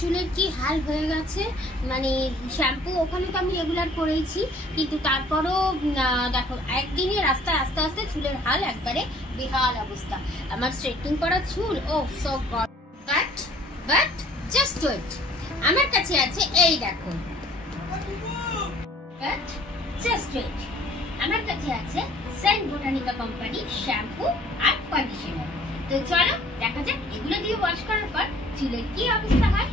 চুলের কি হাল হয়ে গেছে, মানে শ্যাম্পু ওখানে তো আমি রেগুলার করেইছি, কিন্তু তারপরও দেখো একদিনের রাস্তায় আস্তে আস্তে চুলের হাল একবারে বেহাল অবস্থা। আমার স্ট্রেটনিং করা চুল, oh so god. But just wait, আমার কাছে আছে এই দেখো, বাট জাস্ট ওয়েট, আমার কাছে আছে সেন্ট বোটানিকা কোম্পানি শ্যাম্পু আর কন্ডিশনার। তো চলো দেখা যাক এগুলো দিয়ে ওয়াশ করার পর চুলের কি অবস্থা হয়।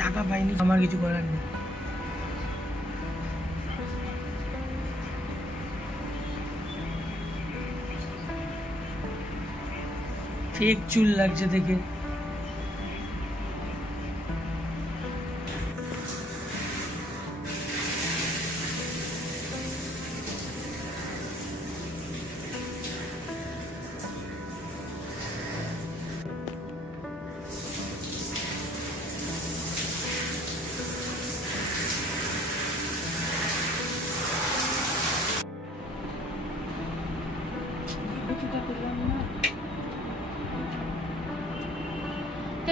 টাকা পাইনি, আমার কিছু করার নেই। ফেক চুল লাগছে দেখে।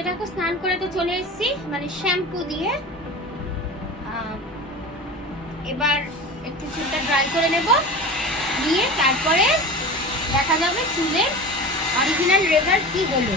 দেখো স্নান করে তো চলে এসেছি, মানে শ্যাম্পু দিয়ে। এবার একটু চুলটা ড্রাই করে নেব, নিয়ে তারপরে দেখা যাবে চুলের অরিজিনাল রেজাল্ট কি হলো।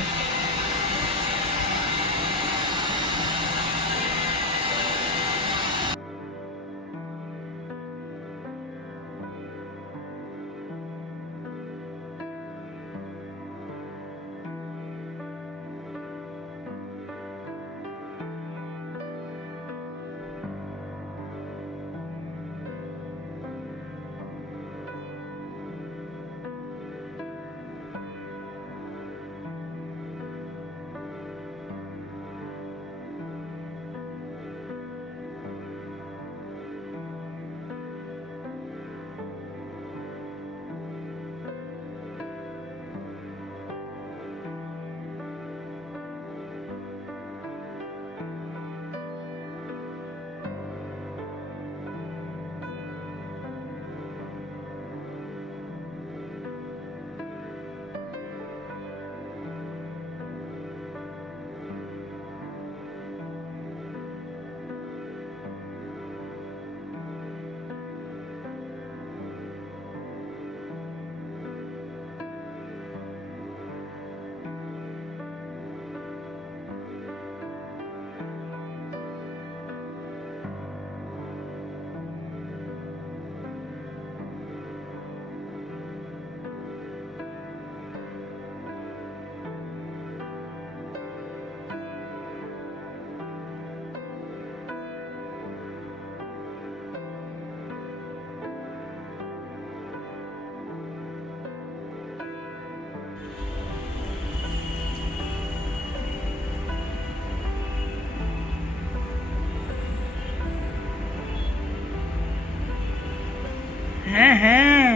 হ্যাঁ হ্যাঁ,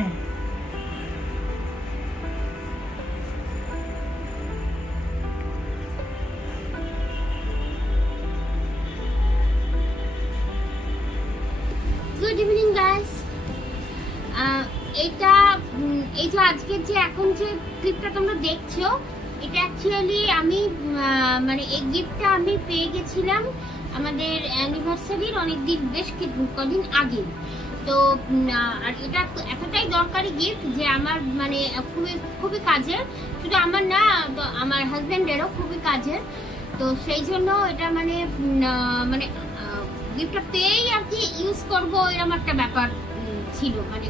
গুড ইভিনিং গাইস। এটা এই যে আজকের যে এখন যে ক্লিপটা তোমরা দেখছো, এটা অ্যাকচুয়ালি আমি মানে এই গিফটটা আমি পেয়ে গেছিলাম আমাদের অ্যানিভার্সারির অনেকদিন, বেশ কদিন আগে। তো আর এটা এতটাই দরকারি গিফট যে আমার মানে খুবই কাজের, শুধু আমার না, আমার হাজবেন্ডেরও খুবই কাজের। তো সেই জন্য এটা মানে মানে গিফটটা পেয়েই আর কি ইউজ করবো এরকম একটা ব্যাপার ছিল, মানে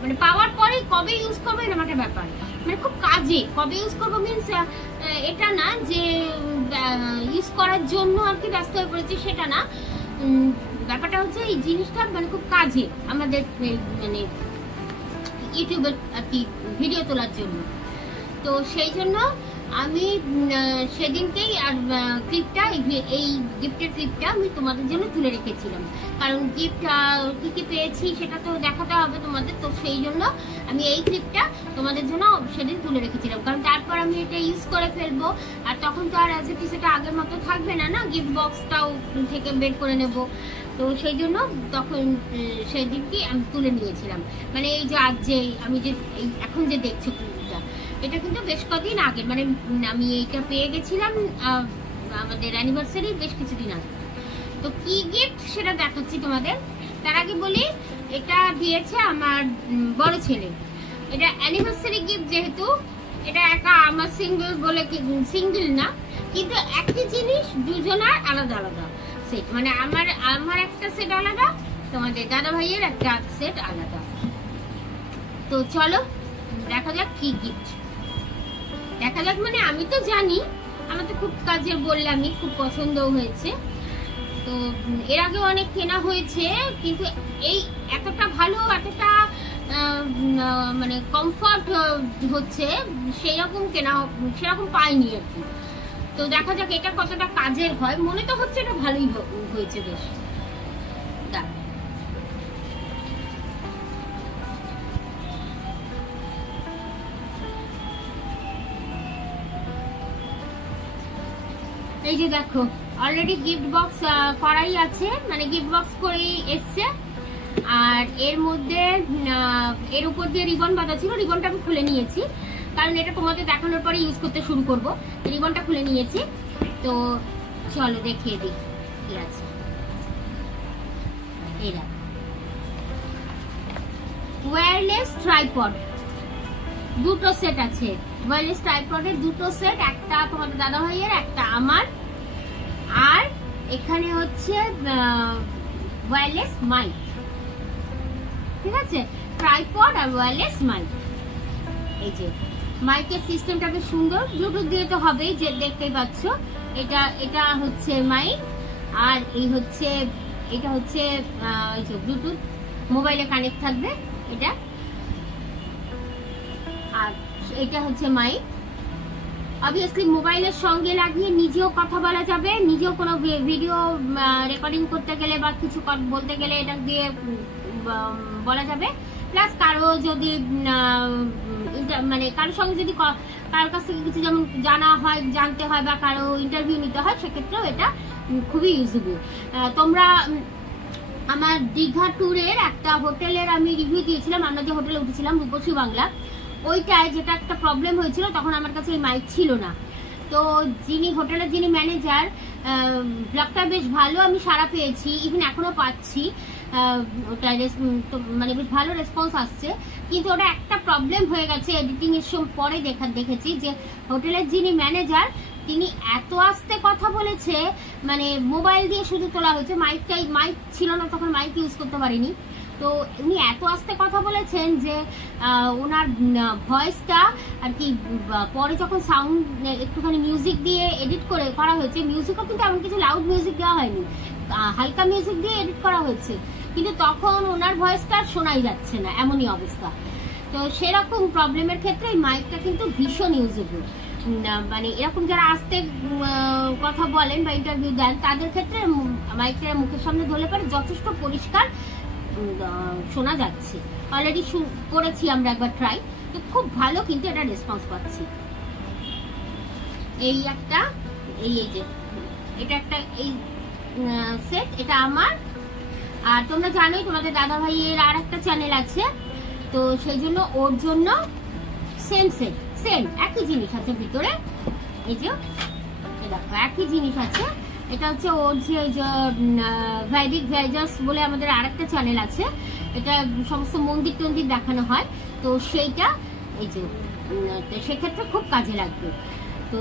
মানে পাওয়ার পরে কবে ইউজ করবো এরকম একটা ব্যাপার, মানে খুব কাজে। কবে ইউজ করবো মিনস এটা না যে ইউজ করার জন্য আর কি ব্যস্ত হয়ে পড়েছি, সেটা না। ব্যাপারটা হচ্ছে এই জিনিসটা মানে খুব কাজে আমাদের, মানে ইউটিউবে আর কি ভিডিও তোলার জন্য। তো সেই জন্য আমি সেদিনকেই আর ক্লিপটা এই গিফটের ক্লিপটা আমি তোমাদের জন্য তুলে রেখেছিলাম, কারণ গিফট কি কি পেয়েছি সেটা তো দেখাতে হবে তোমাদের, তো সেই জন্য আমি এই ক্লিপটা তোমাদের জন্য সেদিন তুলে রেখেছিলাম, কারণ তারপর আমি এটা ইউজ করে ফেলবো আর তখন তো আর অ্যাজ ইট ইজ এটা আগের মতো থাকবে না, না গিফট বক্সটাও থেকে বের করে নেব, তো সেই জন্য তখন সেদিনকে আমি তুলে নিয়েছিলাম। মানে এই যে আজ যে আমি যে এখন যে দেখছি ক্লিপটা, এটা কিন্তু বেশ কদিন আগে, মানে আমি এইটা পেয়ে গেছিলাম আমাদের অ্যানিভার্সারি বেশ কিছুদিন আগে। তো কি গিফট সেটা দেখাচ্ছি তোমাদের। তার আগে বলি, এটা দিয়েছে আমার বড় ছেলে। এটা অ্যানিভার্সারি গিফট, যেহেতু এটা একা আমার সিঙ্গেল বলে সিঙ্গেল না, কিন্তু একই জিনিস দুজনের আলাদা আলাদা সেট, মানে আমার একটা সেট আলাদা, তোমাদের দাদা ভাইয়ের একটা সেট আলাদা। তো চলো দেখা যাক কি গিফট, দেখা যাক। মানে আমি তো জানি, আমার তো খুব কাজের বললামই, খুব পছন্দও হয়েছে। তো এর আগে অনেক কেনা হয়েছে, কিন্তু এই এতটা ভালো, এতটা মানে কমফর্ট হচ্ছে সেরকম সেরকম পাইনি আর কি। তো দেখা যাক এটা কতটা কাজের হয়, মনে তো হচ্ছে এটা ভালোই হয়েছে বেশ। এই যে দেখো, অলরেডি গিফট বক্স করাই আছে, মানে গিফট বক্স করেই এসছে। আর এর মধ্যে এর উপর দিয়ে রিবন বাঁধা ছিল, রিবনটা আমি খুলে নিয়েছি, কারণ এটা তোমাদের দেখানোর পরে ইউজ করতে শুরু করব। রিবনটা খুলে নিয়েছি, তো চলো দেখিয়ে দিই কি আছে। এই দেখো, ওয়্যারলেস ট্রাইপড, দুটো সেট আছে। ওয়্যারলেস ট্রাইপডের দুটো সেট, একটা তোমাদের দাদা ভাইয়ের, একটা আমার। আর এখানে হচ্ছে ওয়্যারলেস মাইক, ঠিক আছে, ট্রাইপড আর ওয়্যারলেস মাইক। এই যে মাইকের সিস্টেমটা বেশ সুন্দর, ব্লুটুথ দিয়ে তো হবেই, যে দেখতেই পাচ্ছ। এটা হচ্ছে মাইক, আর এটা হচ্ছে এই যে ব্লুটুথ, মোবাইলে কানেক্ট থাকবে এটা। আর এটা হচ্ছে মাইক, অবভিয়াসলি মোবাইলের সঙ্গে লাগিয়ে নিজেও কথা বলা যাবে, নিজেও কোনো ভিডিও রেকর্ডিং করতে গেলে বা কিছু বলতে গেলে এটা দিয়ে বলা যাবে। প্লাস কারো যদি মানে কারোর সঙ্গে যদি কারোর কাছ থেকে কিছু যেমন জানতে হয় বা কারো ইন্টারভিউ নিতে হয়, সেক্ষেত্রেও এটা খুবই ইউজেবল। তোমরা আমার দীঘা ট্যুরের একটা হোটেলের আমি রিভিউ দিয়েছিলাম, আমরা যে হোটেলে উঠেছিলাম রূপসী বাংলা, ওইটায় যেটা একটা প্রবলেম হয়েছিল, তখন আমার কাছে এই মাইক ছিল না। তো হোটেলের যিনি ম্যানেজার, ব্লগটা বেশ ভালো আমি সাড়া পেয়েছি, ইভেন এখনো পাচ্ছি, ওটা মানে বেশ ভালো রেসপন্স আসছে। কিন্তু ওটা একটা প্রবলেম হয়ে গেছে, এডিটিং এর সময় পরে দেখেছি যে হোটেলের যিনি ম্যানেজার, তিনি এত আস্তে কথা বলেছে, মানে মোবাইল দিয়ে শুধু তোলা হয়েছে, মাইক ছিল না তখন, মাইক ইউজ করতে পারিনি। তো উনি এত আস্তে কথা বলেছেন যে ওনার ভয়েসটা আর কি, পরে যখন সাউন্ড একটুখানি মিউজিক দিয়ে এডিট করা হয়েছে, মিউজিকও কিন্তু এমন কিছু লাউড মিউজিক দেওয়া হয়নি, হালকা মিউজিক দিয়ে এডিট করা হয়েছে, কিন্তু তখন ওনার ভয়েসটা শোনাই যাচ্ছে না, এমনই অবস্থা। তো সেরকম প্রবলেমের ক্ষেত্রে এই মাইকটা কিন্তু ভীষণ ইউজেবল। মানে এরকম যারা আস্তে কথা বলেন বা ইন্টারভিউ দেন, তাদের ক্ষেত্রে মাইকটা মুখের সামনে ধরলে পরে যথেষ্ট পরিষ্কার শোনা যাচ্ছে। অলরেডি করেছি আমরা একবার ট্রাই, তো খুব ভালো কিন্তু এটা রেসপন্স পাচ্ছি। এই যে এটা একটা এই সেট, এটা আমার। আর তোমরা জানোই তোমাদের দাদা ভাইয়ের আর একটা চ্যানেল আছে, তো সেই জন্য ওর জন্য সেম একই জিনিস আছে ভিতরে। এই যে দেখো একই জিনিস আছে, এটা হচ্ছে ওর যে ভ্যাদিক ভ্যাজাস বলে আমাদের আরেকটা চ্যানেল আছে, এটা সমস্ত মন্দির টন্দির দেখানো হয়, তো সেইটা এই যে সেক্ষেত্রে খুব কাজে লাগবে। তো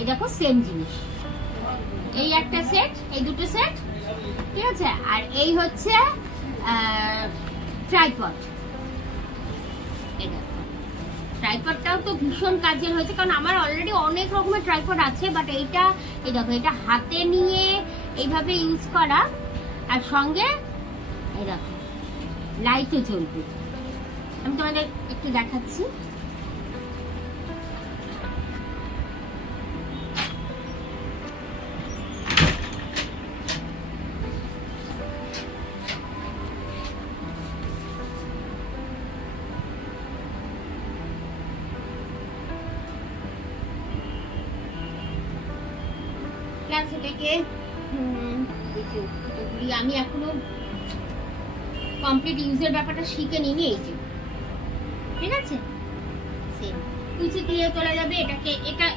এই দেখো সেম জিনিস, এই একটা সেট, এই দুটো সেট, ঠিক আছে। আর এই হচ্ছে ট্রাইপড, ট্রাইপডটাও তো ভীষণ কাজের হয়েছে, কারণ আমার অলরেডি অনেক রকমের ট্রাইপড আছে, বাট এইটা এই দেখো, এটা হাতে নিয়ে এইভাবে ইউজ করা, আর সঙ্গে এই দেখো লাইটও জ্বলবে। আমি তোমাদের একটু দেখাচ্ছি, প্লাস এটাকে আমি এখনো কমপ্লিট ইউজের ব্যাপারটা শিখে নিই। এই যে ঠিক আছে, সেম কুচি দিয়ে তোলা যাবে এটাকে।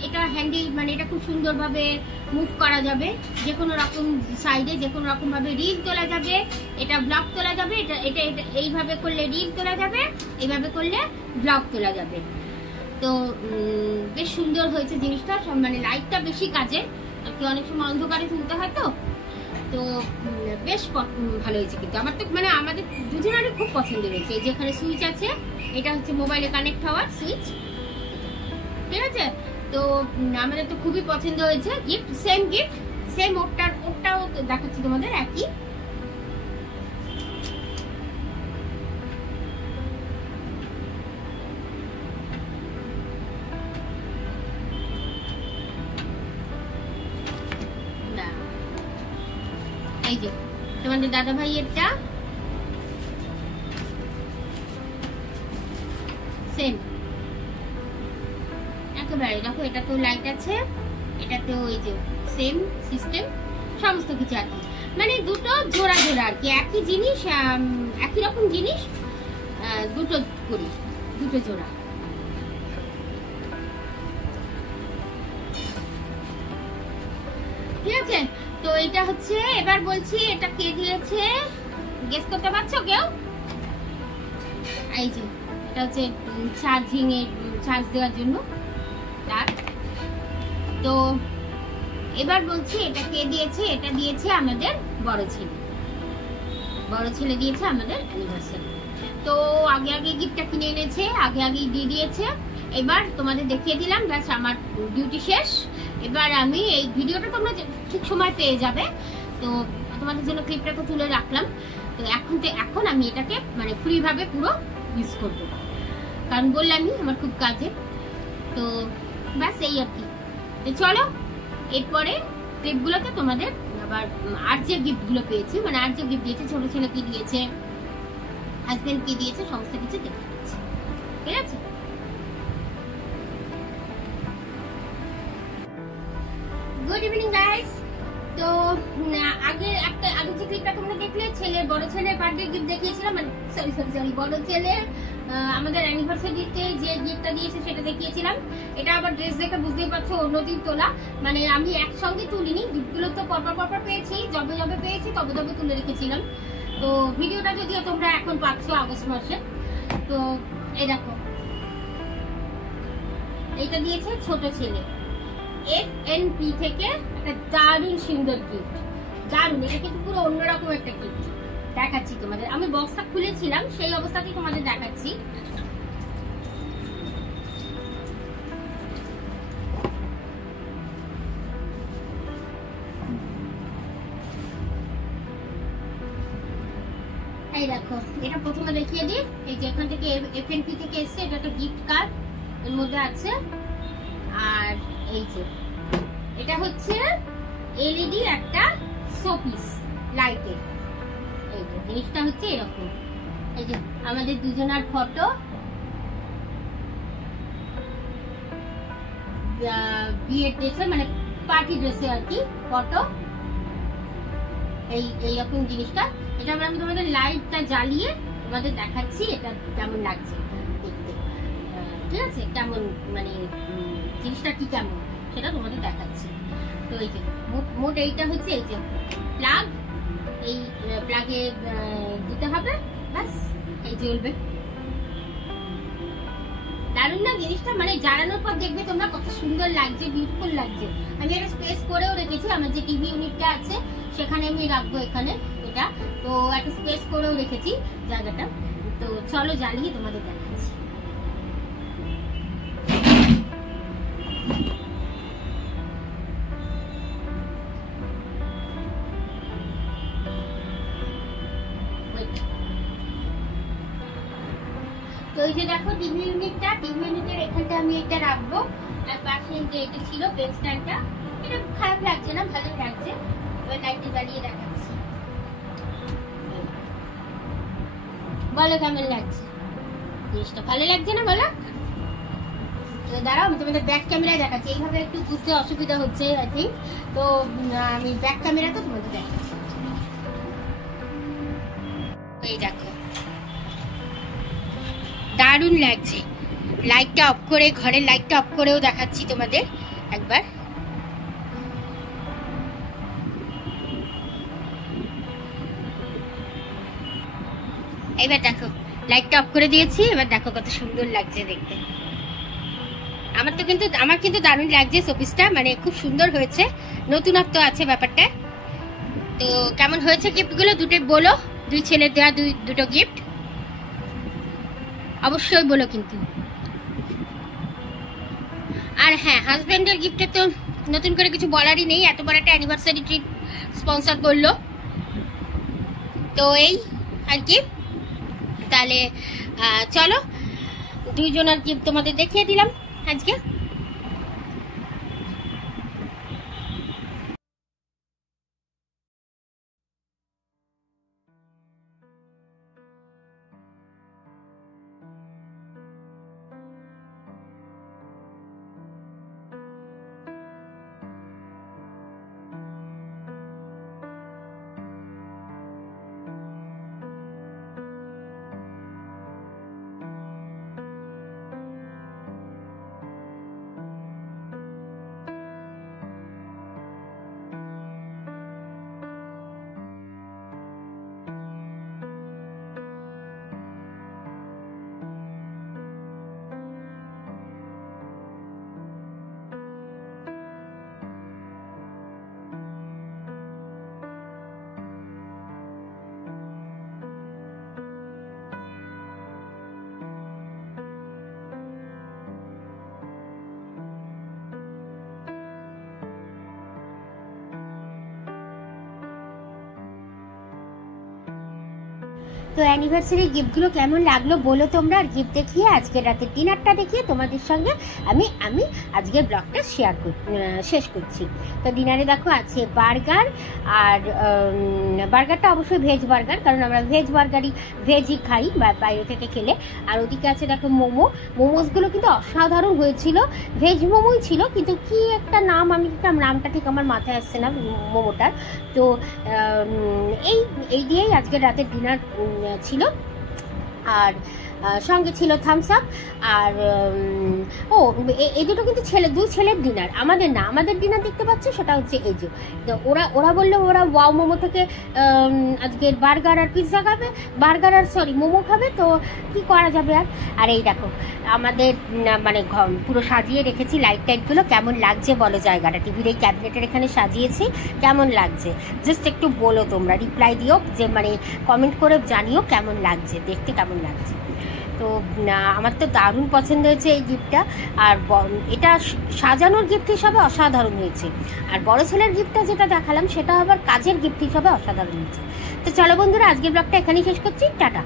এটা হ্যান্ডেল মানে এটা খুব সুন্দরভাবে মুভ করা যাবে, যে কোনো রকম সাইডে যে কোনো রকম ভাবে রিল তোলা যাবে, এটা ব্লগ তোলা যাবে। এটা এটা এটা এইভাবে করলে রিল তোলা যাবে, এইভাবে করলে ব্লগ তোলা যাবে। তো বেশ সুন্দর হয়েছে জিনিসটা, মানে লাইটটা বেশি কাজে আর কি, অনেক সময় অন্ধকারে তুলতে হয় তো তো বেশ ভালো হয়েছে। কিন্তু আমার তো মানে আমাদের দুজনেরই খুব পছন্দ হয়েছে। এই যেখানে সুইচ আছে, এটা হচ্ছে মোবাইলে কানেক্ট হওয়ার সুইচ, ঠিক আছে। তো আমাদের তো খুবই পছন্দ হয়েছে। গিফট সেম ওটাও দেখাচ্ছি তোমাদের একই। এই যে তোমাদের দাদা ভাইয়েরটা সেম একেবারে। দেখো এটা তো লাইট আছে, এটাতেও এই যে সেম সিস্টেম, সমস্ত কিছু আর কি। মানে দুটো জোড়া জোড়া আর কি, একই জিনিস, একই রকম জিনিস, দুটো করি, দুটো জোড়া। ঠিক আছে, তো এটা হচ্ছে, এবার বলছি এটা কে দিয়েছে গেস করতে পারছো কেউ? এই যে এটা হচ্ছে চার্জিং এর, চার্জ দেওয়ার জন্য তার। তো এবার বলছি এটা কে দিয়েছে? এটা দিয়েছে আমাদের বড় ছেলে দিয়েছে আমাদের অ্যানিভার্সারি। তো আগে গিফটটা কিনে এনেছে, আগেই দিয়ে দিয়েছে। এবার তোমাদের দেখিয়ে দিলাম, ব্যাস আমার ডিউটি শেষ। এবার আমি এই ভিডিওটা তোমরা ঠিক সময় পেয়ে যাবে, তো তোমাদের জন্য ক্লিপটা তো তুলে রাখলাম। তো এখন আমি এটাকে মানে ফ্রি ভাবে পুরো ইউজ করব, কারণ বললামই আমার খুব কাজে। তো ব্যাস এই আর কি। তো চলো এরপরে ক্লিপগুলোতে তোমাদের আবার আর যে গিফটগুলো পেয়েছি, মানে আর যে গিফট দিয়েছে, ছোট ছেলে কি দিয়েছে, হাজবেন্ড কি দিয়েছে, সমস্ত কিছু দেখে দিচ্ছি, ঠিক আছে। Good evening guys. তো আগে যে ক্লিপটা তোমরা দেখলে, বড় ছেলের বার্থডে গিফট দেখিয়েছিলাম, মানে সরি বড় ছেলে আমাদের অ্যানিভার্সারিতে যে গিফটটা দিয়েছে সেটা দেখিয়েছিলাম। এটা আবার ড্রেস দেখে বুঝতেই পারছো অন্যদিন তোলা, মানে আমি একসঙ্গে তুলিনি, গিফটগুলো তো পরপর পেয়েছি, যবে পেয়েছি তবে তুলে রেখেছিলাম। তো ভিডিওটা যদিও তোমরা এখন পাচ্ছ আগস্ট মাসে। তো এই দেখো, এটা দিয়েছে ছোট ছেলে FNP থেকে, একটা দারুণ সুন্দর গিফট, দারুণ। এটা কিন্তু পুরো অন্যরকম একটা গিফট, দেখাচ্ছি তোমাদের। আমি বক্সটা খুলেছিলাম, সেই অবস্থাতেই তোমাদের দেখাচ্ছি। এই দেখো, এটা প্রথমে দেখিয়ে দিই। এই যে এখান থেকে FNP থেকে এসছে, এটা একটা গিফট কার্ড এর মধ্যে আছে। আর এই যে এটা হচ্ছে LED একটা শোপিস লাইটের। এই যে জিনিসটা হচ্ছে এরকম, এই যে আমাদের দুজনার ফটো, বিয়ের ড্রেসে মানে পার্টি ড্রেসে আর কি ফটো, এইরকম জিনিসটা। এটা আমি তোমাদের লাইটটা জ্বালিয়ে তোমাদের দেখাচ্ছি এটা কেমন লাগছে দেখতে, ঠিক আছে, কেমন মানে জিনিসটা কি কেমন সেটা তোমাদের দেখাচ্ছি। তো এই যে মোট এইটা হচ্ছে এই যে প্লাগ, এই প্লাগে দিতে হবে, ব্যাস এই জ্বলবে। দারুণ না জিনিসটা, মানে জ্বালানোর পর দেখবে তোমরা কত সুন্দর লাগছে, বিউটিফুল লাগছে। আমি একটা স্পেস করেও রেখেছি, আমার যে টিভি ইউনিটটা আছে সেখানে আমি রাখবো এখানে এটা, তো একটা স্পেস করেও রেখেছি জায়গাটা। তো চলো জ্বালিয়ে তোমাদের দেখাচ্ছি। তো এই যে দেখো টিভি ইউনিটের এখানটা আমি এটা রাখবো, আর পাশে যে এটা ছিল পেন স্ট্যান্ডটা, এটা খারাপ লাগছে না, ভালোই লাগছে। এবার লাইটটা জ্বালিয়ে দেখাচ্ছি, বলো কেমন লাগছে জিনিসটা, ভালো লাগছে না বলো? দাঁড়াও আমি তোমাদের ব্যাক ক্যামেরায় দেখাচ্ছি, এইভাবে একটু বুঝতে অসুবিধা হচ্ছে আই থিঙ্ক, তো আমি ব্যাক ক্যামেরাতে তোমাদের দেখাচ্ছি। এই দেখো দারুণ লাগছে, লাইটটা অফ করে, ঘরের লাইটটা অফ করেও দেখাচ্ছি তোমাদের একবার। এবার দেখো লাইটটা অফ করে দিয়েছি, এবার দেখো কত সুন্দর লাগছে দেখতে। আমার কিন্তু দারুণ লাগছে শোপিসটা, মানে খুব সুন্দর হয়েছে, নতুনত্ব আছে ব্যাপারটা। তো কেমন হয়েছে গিফটগুলো দুটো বলো, দুই ছেলের দেওয়া দুটো গিফট অবশ্যই বলো কিন্তু। আর হ্যাঁ, হাজবেন্ডের গিফটে তো নতুন করে কিছু বলারই নেই, এত বড় একটা অ্যানিভার্সারি ট্রিপ স্পন্সর করলো, তো এই আর কি। তাহলে চলো দুইজনের গিফট তোমাদের দেখিয়ে দিলাম আজকে। তো অ্যানিভার্সারি গিফটগুলো কেমন লাগলো বলো তোমরা, আর গিফট দেখিয়ে আজকের রাতের ডিনারটা দেখিয়ে তোমাদের সঙ্গে আমি আজকের ব্লগটা শেষ করছি। তো ডিনারে দেখো আছে বার্গার, আর বার্গারটা অবশ্যই ভেজ বার্গার, কারণ আমরা ভেজই খাই বাইরে থেকে খেলে। আর ওদিকে আছে দেখো মোমোসগুলো কিন্তু অসাধারণ হয়েছিল, ভেজ মোমোই ছিল, কিন্তু কি একটা নাম, নামটা ঠিক আমার মাথায় আসছে না মোমোটার। তো এই দিয়েই আজকের রাতের ডিনার ছিল। আর সঙ্গে ছিল থামস আপ। আর এই দুটো কিন্তু দুই ছেলের ডিনার, আমাদের ডিনার দেখতে পাচ্ছ, সেটা হচ্ছে এই যে ওরা বললো ওরা ওয়াও মোমো থেকে আজকের বার্গার আর পিৎজা খাবে, মোমো খাবে, তো কি করা যাবে। আর এই দেখো আমাদের মানে পুরো সাজিয়ে রেখেছি, লাইটগুলো কেমন লাগছে বলো, জায়গাটা টিভির এই ক্যাবিনেটের এখানে সাজিয়েছি, কেমন লাগছে জাস্ট একটু বলো তোমরা, রিপ্লাই দিও, যে মানে কমেন্ট করে জানিও কেমন লাগছে, দেখতে কেমন লাগছে। তো আমার তো দারুণ পছন্দ হয়েছে এই গিফটটা, আর এটা সাজানোর গিফট হিসাবে অসাধারণ হয়েছে। আর বড় ছেলের গিফটটা যেটা দেখালাম সেটা আবার কাজের গিফট হিসাবে অসাধারণ হয়েছে। তো চলো বন্ধুরা, আজকের ব্লগটা এখানেই শেষ করছি, টাটা।